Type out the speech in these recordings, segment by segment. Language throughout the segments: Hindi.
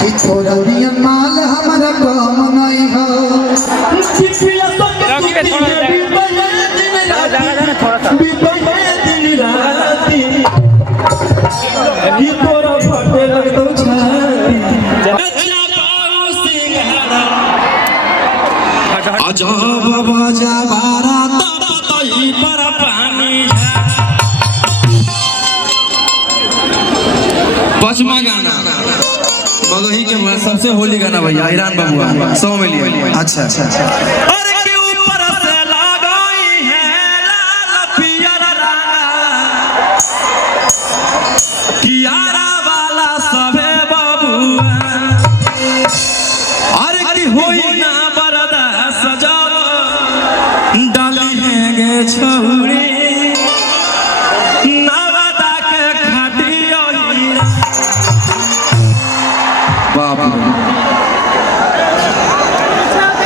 कि थोड़ा दिया माल हमारा काम नहीं हो पचमा गाना मगही के सबसे होली गाना भैया ईरान बबुआ 100 में लिए। अच्छा अच्छा अरे के ऊपर से लगाई है लाल पियर रंगा कियारा वाला सबे बबुआ अरे की होई ना बरदा सजाव डाली है गे छौरी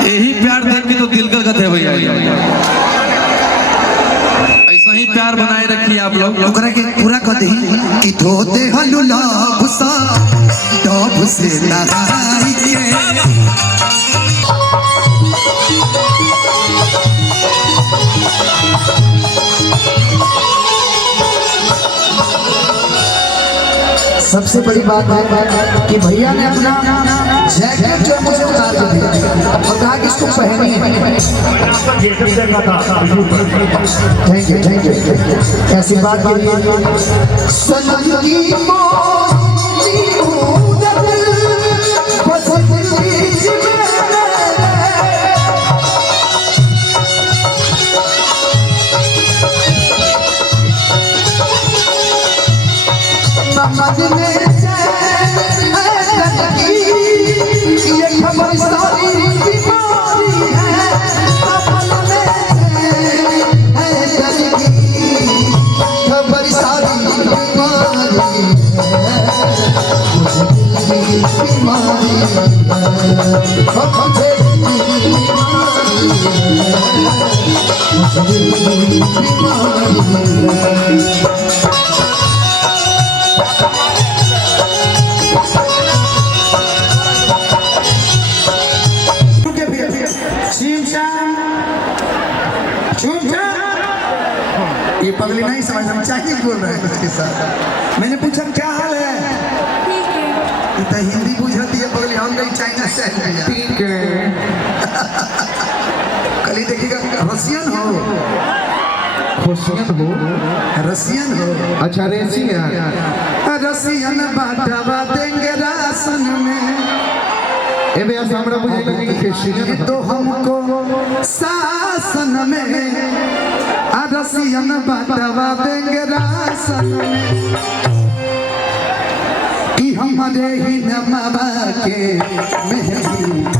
यही प्यार देख के तो दिल का गत है भैया। ऐसा ही प्यार बनाए रखिए आप लोग के पूरा कहते ही कि धोते हलुला भुसा डब से नहाइए सबसे बड़ी बात है कि भैया ने अपना जैकेट जो मुझे उतार दिया और कहा कि इसको पहनिए। थैंक यू ऐसी बात के लिए ये खबर सारी बीमारी है खबर सारी बीमारी ये पगली नहीं समझ हम चाहिए बोल रहे हैं उसके साथ। मैंने पूछा क्या हाल है तो हिंदी बुझती है पगली हम नहीं चाइना से ठीक है कली देखिएगा रसियन हो रसियन हो अच्छा रसियन बांटवा देंगे राशन में ए भैया सामने मुझे तो हमको शासन में रसियन बांटवा देंगे राशन में कि हमारे ही नमवा के मेहंदी